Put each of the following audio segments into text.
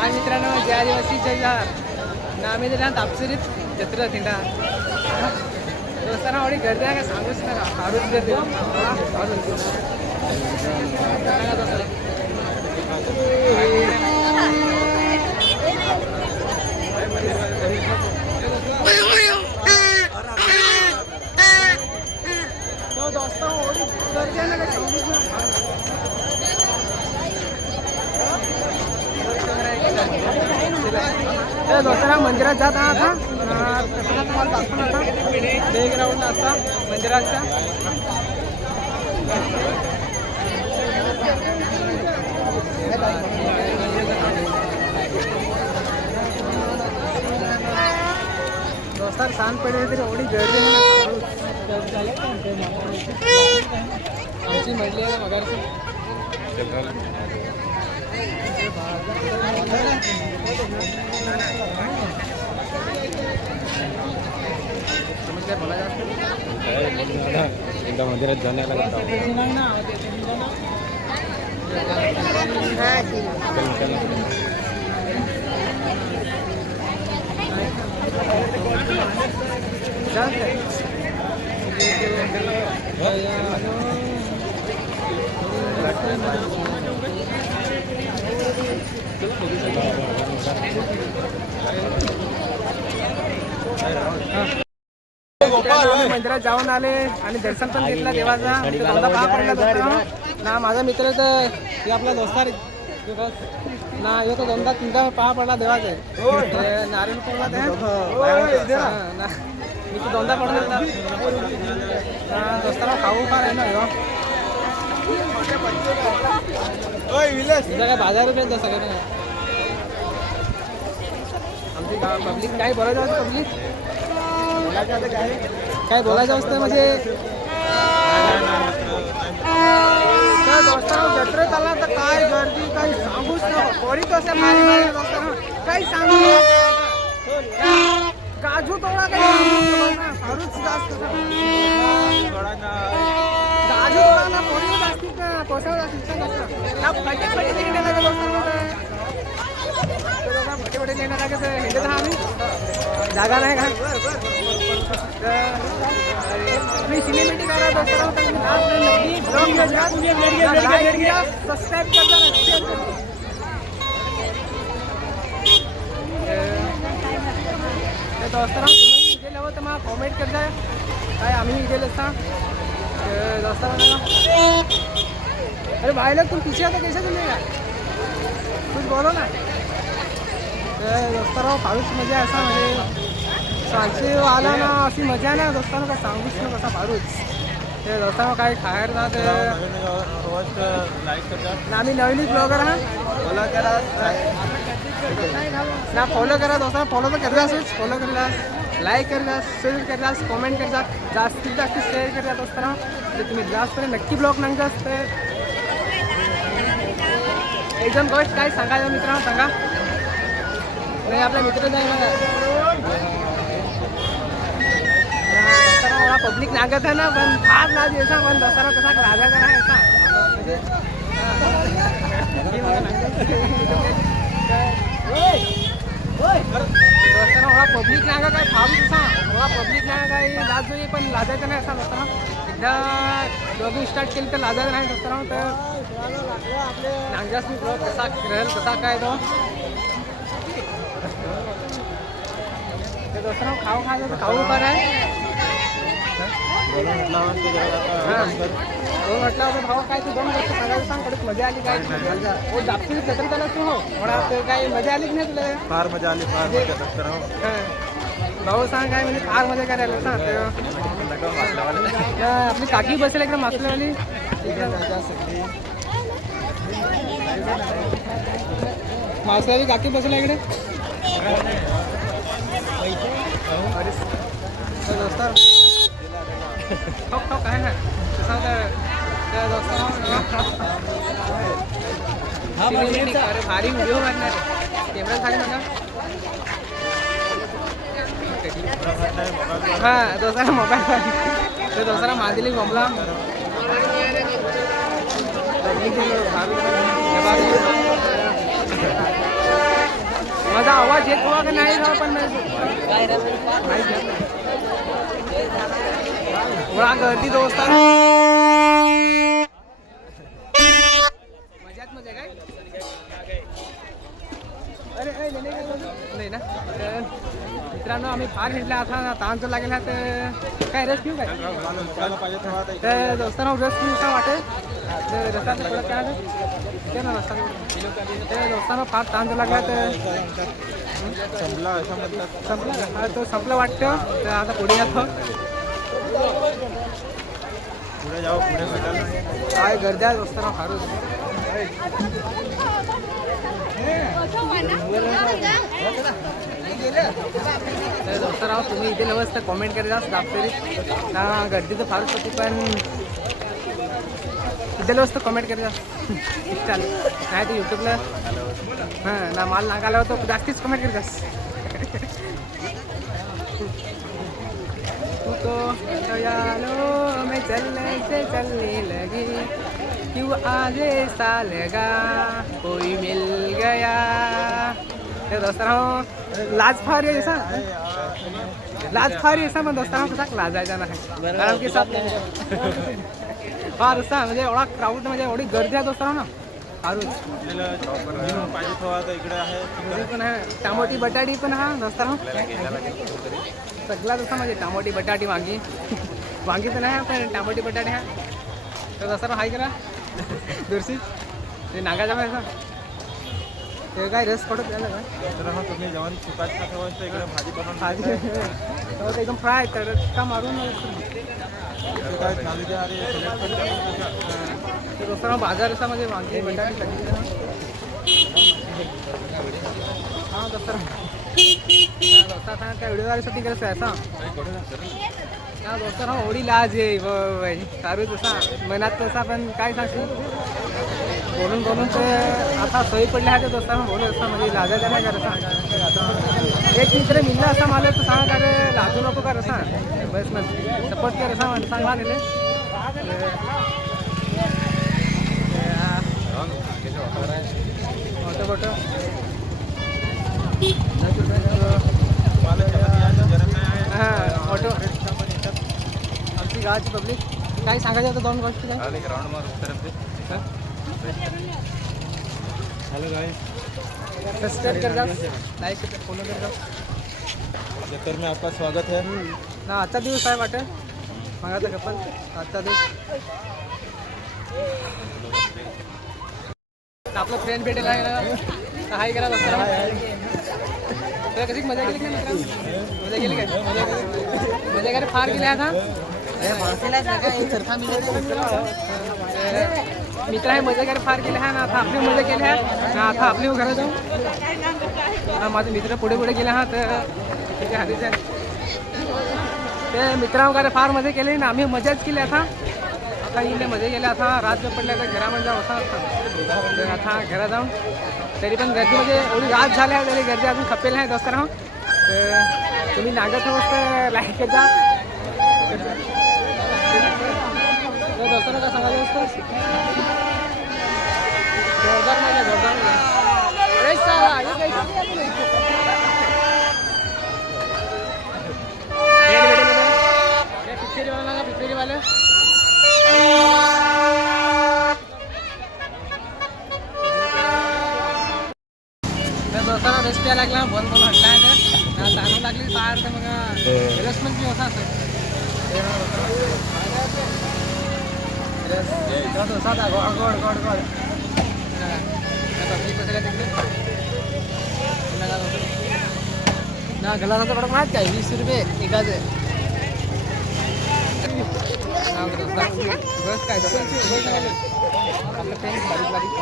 हाय मित्रांनो, जय आदिवासी जय जहार. आम्ही दिला तापसरीत जत्रा थिंडा दोस्तांना एवढी गर्दी आहे का सांगूच नका. फारूच गर्दी दोस्ता एवढी गर्दी आहे ना काय सांगूच नका. दोस्तांना मंदिरात जात आहात हा. तुम्हाला दाखवून आता प्ले ग्राउंड असा मंदिराचा. दोस्तार सांग पडले तरी एवढी गर्दी आमची म्हटली आहे वगैरे. एकदा मंदिरात जाण्याला मंदिरात जाऊन आले आणि दर्शन पण घेतला देवाचा. दोनदा पाहा पडला दोस्ता ना. माझा मित्र तर हे आपला दोस्तार ना यो तो दोनदा तीनदा पाहा पडला देवाचा. नारायण पडला मी तो दोनदा पडला दोस्ताला खाऊ फार आहे ना ह्यो. काय बाजार रुपये सगळं आमची पब्लिक काय बोलायचं असतं. पब्लिक काय बोलायचं असतं म्हणजे दोस्तांना जत्रेत आला तर काय गर्दी काही सांगूच नको. पोरी कसं मारी मारी दोस्तांना काही सांगू काजू तोडा काही फारूच जास्त काजू तोडा ना पोरी जास्ती पोसावं जास्त फटे फटे निघण्या लागेल दोस्तांना. फटे फटे निघण्या लागेल हिंडत हा आम्ही जागा नाही का सिनेमॅटिक करा दोस्तांना. सबस्क्राईब करता दोस्तांना. तुम्ही गेले हो तर मग कॉमेंट करता काय आम्ही गेले असता दोस्तांना. अरे भाई लोग तुम पीछे आता कैसे चलेगा कुछ बोलो ना. दोस्तांना फारूच मजा असा म्हणजे सांगचे आला ना अशी मजा ना दोस्तांना काय सांगूच ना कसा फारूच. ते दोस्तांना काय खायला ना ते आम्ही नवीन ब्लॉगर हा ना. फॉलो करा दोस्तांना. फॉलो तर करलाच फॉलो करलास लाईक करलास शेअर करलास कॉमेंट करतात जास्तीत जास्त शेअर करतात दोस्तांना. म्हणजे तुम्ही जास्तपर्यंत नक्की ब्लॉग नांगत असते. एकदम गोष्ट काय सांगायचं मित्रांनो सांगा नाही आपला मित्र जाईल दोस्तांना. पब्लिक लागत आहे ना पण फार लाज यायचा पण दोस्तांना कसा लागायचा नाही असा म्हणजे दोस्तांना एवढा पब्लिक नागा काय फारू तसा एवढा पब्लिक नागा काय लाज नाही पण लाजायचं नाही असा दोस्तांना. एकदा ब्लॉगिंग स्टार्ट केली तर लाजायचं नाही दोस्तांना. तर नांग्यास मी ब्लॉग कसा करेल कसा काय तो दोस्तांना खाऊ खायचं तर खाऊ बरं आहे. म्हटलं होतं भाऊ काय तू दोन गोष्ट सांगायला सांग कडक मजा आली काय हो जापती जत्रेत आला तू हो म्हणा काय मजा आली की नाही तुला. फार मजा आली फार मजा भाऊ सांग काय म्हणजे फार मजा करायला सांग. आपली काकी बसेल एकदम मासल्यावाली मासल्यावाली काकी बसल्या इकडे दोस्ता. ठोक ठोक आहे ना तसा त्या दोस्तांना अरे भारी व्हिडिओ काढणार कॅमेरा खाली म्हणा. हां दोस्तांना मोबाईल ते दोस्तांना मांदिली बोंबला जेत हुआ का नाही हुआ पण थोडा गर्दी दोस्त मजात मध्ये काय अरे नाही ना मित्रांनो आम्ही फार हिंडला आता ताण तर लागेल तर काय रस घेऊ काय तर दोस्तांना रस घेऊ का वाटे रस्ता थोडं काय ते ना रस्ता ते दोस्तांना फार ताण तर लागला तर संपला तो संपला वाटतं तर आता पुढे येतो पुढे जाऊ पुढे भेटायला काय गर्दी आहे दोस्तांना फारच तर दोस्तांना तुम्ही इथे नवस तर कॉमेंट करत जा दाबतरी ना गर्दी तर फारच होती पण इथे नवस तर कॉमेंट करत जा चालेल नाही तर यूट्यूबला हां ना माल नागाला होतो जास्तीच कमेंट करत जास तू तो यालो मैं चलने से चलने लगी क्यों आज ऐसा लगा कोई मिल गया दोस्तांनो लाज फार आहे जसा लाज फार आहे असा पण दोस्तांनो कसा लाजायचा नाही कारण की फार असा म्हणजे एवढा क्राऊड म्हणजे एवढी गर्दी आहे दोस्तांनो ना फारूच इकडे आहे पण आहे टामोटी बटाटी पण हा दोस्तांनो सगळा जसा म्हणजे टामोटी बटाटी वांगी वांगी तर नाही पण टामोटी बटाटे हा तर दोस्तांनो हाय करा दुरशी ते नागाच्या पाहिजे ते काय रस पडत त्याला काय तुम्ही जेवण सुकात खातो इकडे भाजी बनवून भाजी एकदम फ्राय तर का मारून दोस्तांनो बाजार असा म्हणजे वांगी बटाटे सगळी हां दोस्तांनो त्या व्हिडिओसाठी करायचं आहे असा दोस्तांनो एवढी लाज आहे सारू तसा मनात तसा पण काय सांगते बोलून बोलून ते आता सही पडले आहे ते दोस्तांनो बोलत असता म्हणजे लाजायचा नाही करत एक मित्र मिळला असा मला तर सांगा का रे लाजू नको कर असा बस ना सपोर्ट कर असा सांगा दिले ऑटो बोटो हां ऑटो आमची गावाची पब्लिक काय सांगायचं होतं दोन गोष्टी काय ग्राउंड मार हेलो गाइस सब्सक्राइब कर जाओ लाइक फॉलो कर जाओ जतर में आपका स्वागत है ना आजचा दिवस आहे वाटत मागाचा कपल आजचा दिवस आपलं फ्रेंड भेटेल आहे ना हाय करा बघा तर कशी मजा केली काय मजा केली काय मजा करे फार केली आता मित्र आहे मजा करे फार केले आहे ना आता आपली मजा केली आहे ना आता आपली घरात जाऊ माझे मित्र पुढे पुढे गेले हा तर ठीक आहे हरीच आहे ते मित्रा वगैरे फार मजा केली ना आम्ही मजाच केली आता आता इथे मजा केली आता रात पडल्या तर घरामध्ये जाऊ असा आता घरा जाऊन तरी पण गर्दी म्हणजे एवढी रात झाली आहे तरी गर्दी अजून खपेल आहे दोस्तांनो तर तुम्ही नागत मस्त लाईक करत जा दोस्तांनो काय सांगायचं असतं जोरदार मजा जोरदार पिपेरी वाले दोस्तांना रस्त्या लागला बंद बंद हटला आहे चालू लागली बाहेर तर मग रसमन बी होता डोसा गोड गोड गोड गोड ना गलाचा कडक माहित काय 20 रुपये एकाचे बस काय आपलं पेन बारीक बारीक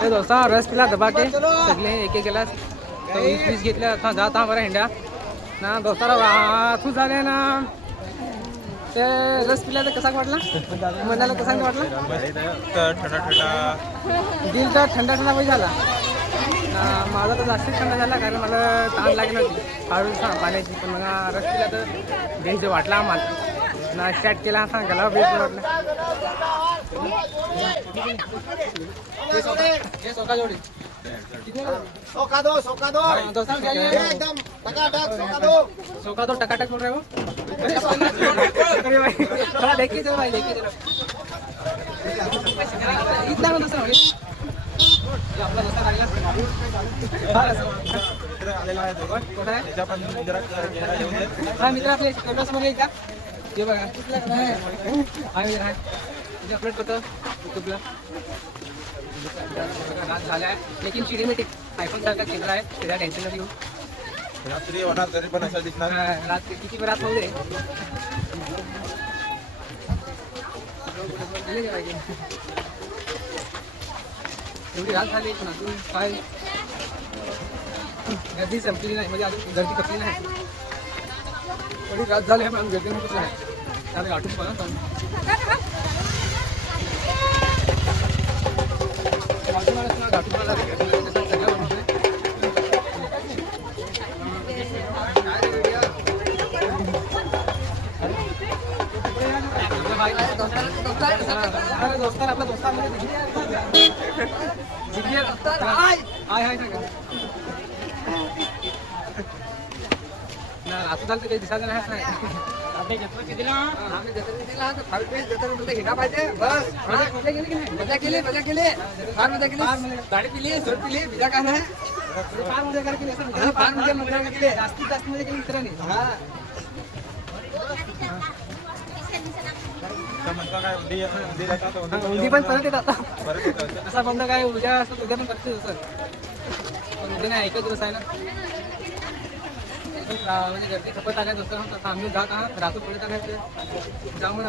ते दोस्ता रस पिला दबा के सगळे एक एक गिलास 20 घेतले आता जात हा बरं हिंड्या ना दोस्ताला तू झाले ना ते रस पिला तर कसा वाटला मनाला कसा वाटला थंडा थंडा दिल तर थंडा थंडा पाहिजे झाला माझा तर जास्तीच थंड झाला कारण मला ताण लागली होती हळूच पाण्याची पण मग रस पिला तर बेस वाटला आम्हाला ना स्टार्ट केला असा गला बेस वाटला जोडी सोका दो दोस्तों क्या ये एकदम टकाटक सोका दो सोका तो टकाटक बोल रहे हो अरे भाई थोड़ा देखिए चलो भाई देखिए चलो इतना ना दोस्तों ये आपला दोस्ता लागला मित्र आलेला आहे तो. कुठं आहे त्याच्या पण जरा घ्यायला येऊन दे. हा मित्र आपले कॅमेरा समोर येईल का हे बघा हाय मित्र हाय तुझे अपलोड करतो यूट्यूबला रात झाला आहे लेकिन चिडीमिटी आयफोन सारखा केला आहे त्याच्या टेन्शन नाही घेऊ रात्री होणार तरी पण असं दिसणार. रात किती रात होऊ दे एवढी रात झाली पण अजून काय गर्दी संपली नाही म्हणजे अजून गर्दी कपली नाही एवढी रात झाली पण गर्दी नव्हती नाही त्याला गाठून बघा दोस्तार आपला दोस्तार असं झालं काही दिसायचं नाही मजा केली फार मजा केली गाडी पिली सूट पिली बिजा काय नाही फार मजा केली फार मजा केली जास्तीत जास्त मजा केली मित्रांनी म्हणतो काय उंदी जातात उंदी पण परत येतात परत येतात. असा म्हणतो काय उद्या असं उद्या पण करते सर पण उद्या नाही एकच दिवस आहे ना म्हणजे गर्दी खपत आल्या दोस्तांना आम्ही जात आहात रात्री पुढे टाकायचं जाऊन